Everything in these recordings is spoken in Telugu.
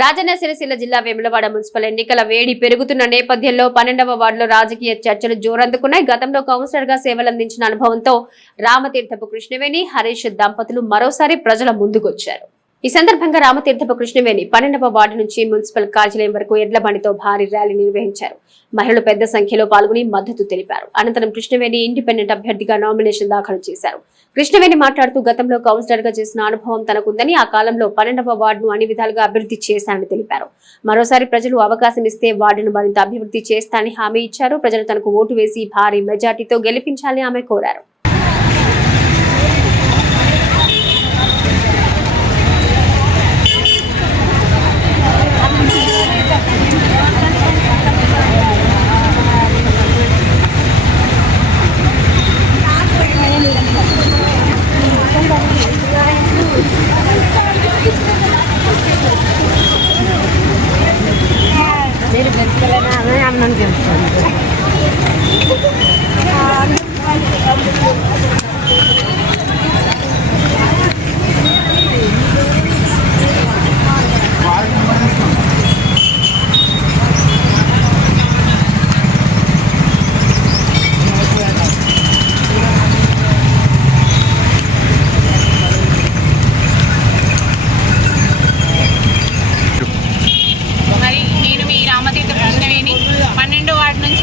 రాజన్న సిరిసిల్ల జిల్లా వేములవాడ మున్సిపల్ ఎన్నికల వేడి పెరుగుతున్న నేపథ్యంలో 12వ వార్డులో రాజకీయ చర్చలు జోరందుకున్నాయి. గతంలో కౌన్సిలర్ గా సేవలందించిన అనుభవంతో రామతీర్థపు కృష్ణవేణి, హరీష్ దంపతులు మరోసారి ప్రజల ముందుకొచ్చారు. ఈ సందర్భంగా రామతీర్థపు కృష్ణవేణి 12వ వార్డు నుంచి మున్సిపల్ కార్యాలయం వరకు ఎడ్ల బండితో భారీ ర్యాలీ నిర్వహించారు. మహిళలు పెద్ద సంఖ్యలో పాల్గొని మద్దతు తెలిపారు. అనంతరం కృష్ణవేణి ఇండిపెండెంట్ అభ్యర్థిగా నామినేషన్ దాఖలు చేశారు. కృష్ణవేణి మాట్లాడుతూ గతంలో కౌన్సిలర్ గా చేసిన అనుభవం తనకుందని, ఆ కాలంలో 12వ వార్డును అన్ని విధాలుగా అభివృద్ధి చేశానని తెలిపారు. మరోసారి ప్రజలు అవకాశం ఇస్తే వార్డును మరింత అభివృద్ధి చేస్తానని హామీ ఇచ్చారు. ప్రజలు తనకు ఓటు వేసి భారీ మెజార్టీతో గెలిపించాలని ఆమె కోరారు.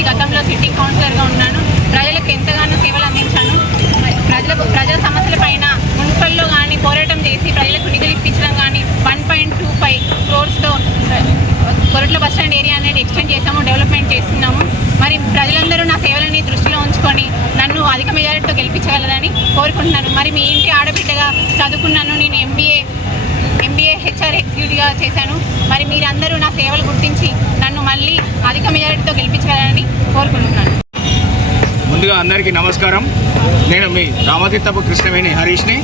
గతంలో సిట్టింగ్ కౌన్సిలర్గా ఉన్నాను. ప్రజలకు ఎంతగానో సేవలు అందించాను. ప్రజల సమస్యల పైన మున్సిపల్లో కానీ పోరాటం చేసి ప్రజలకు నిధులు ఇప్పించడం కానీ 1.25 crores Koratla bus stand area అనేది ఎక్స్టెండ్ చేసాము, డెవలప్మెంట్ చేస్తున్నాము. మరి ప్రజలందరూ నా సేవలని దృష్టిలో ఉంచుకొని నన్ను అధిక మెజారిటీతో గెలిపించగలరని కోరుకుంటున్నాను. మరి మీ ఇంటి ఆడబిడ్డగా చదువుకున్నాను. నేను ఎంబీఏ హెచ్ఆర్ ఎగ్జిక్యూటివ్గా చేశాను. మరి మీరందరూ నా సేవలు గుర్తించి నన్ను మళ్ళీ అధిక మెజారిటీతో గెలిపించగలరని కోరుకుంటున్నాను. ముందుగా అందరికీ నమస్కారం. నేను మీ రామతీర్థపు కృష్ణవేణి హరీష్ని.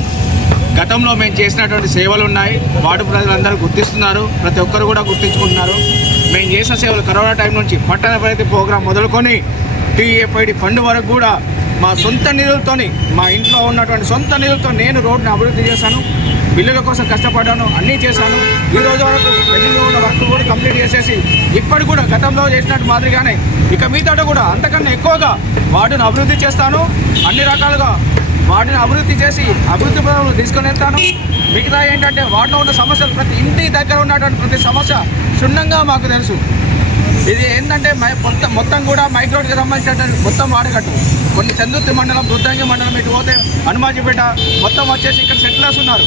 గతంలో మేము చేసినటువంటి సేవలు ఉన్నాయి, వార్డు ప్రజలందరూ గుర్తిస్తున్నారు, ప్రతి ఒక్కరు కూడా గుర్తించుకుంటున్నారు. మేము చేసిన సేవలు కరోనా టైం నుంచి పట్టణ ప్రగతి ప్రోగ్రాం మొదలుకొని టీఏపైడి ఫండ్ వరకు కూడా మా సొంత నిధులతోని, మా ఇంట్లో ఉన్నటువంటి సొంత నిధులతో నేను రోడ్డుని అభివృద్ధి చేశాను. బిల్లుల కోసం కష్టపడ్డాను, అన్నీ చేశాను. ఈ రోజు వరకు పెండింగ్లో ఉన్న వర్క్ కూడా కంప్లీట్ చేసేసి ఇప్పటి కూడా గతంలో చేసినట్టు మాదిరిగానే ఇక మీతో కూడా అంతకన్నా ఎక్కువగా వార్డును అభివృద్ధి చేస్తాను. అన్ని రకాలుగా వార్డుని అభివృద్ధి చేసి అభివృద్ధి పనులు తీసుకొని వెళ్తాను. మిగతా ఏంటంటే వార్డులో ఉన్న సమస్యలు ప్రతి ఇంటి దగ్గర ఉన్నటువంటి ప్రతి సమస్య క్షుణ్ణంగా మాకు తెలుసు. ఇది ఏంటంటే మొత్తం కూడా మైక్రోడ్కి సంబంధించినటువంటి మొత్తం వాడగట్టు, కొన్ని చందుర్తి మండలం, రుద్రంగి మండలం, ఇటు పోతే హనుమాజీపేట మొత్తం వచ్చేసి ఇక్కడ సెటిలర్స్ ఉన్నారు.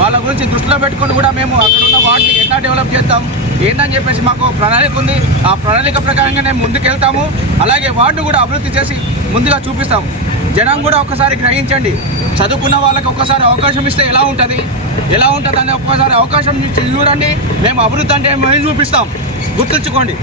వాళ్ళ గురించి దృష్టిలో పెట్టుకొని కూడా మేము అక్కడ ఉన్న వార్డుని ఎట్లా డెవలప్ చేద్దాం ఏంటని చెప్పేసి మాకు ప్రణాళిక ఉంది. ఆ ప్రణాళిక ప్రకారంగానే ముందుకెళ్తాము. అలాగే వార్డును కూడా అభివృద్ధి చేసి ముందుగా చూపిస్తాము. జనం కూడా ఒక్కసారి గ్రహించండి. చదువుకున్న వాళ్ళకి ఒక్కసారి అవకాశం ఇస్తే ఎలా ఉంటుంది అని ఒక్కసారి అవకాశం చూడండి. మేము అభివృద్ధి అంటే మేము చూపిస్తాం, గుర్తుంచుకోండి.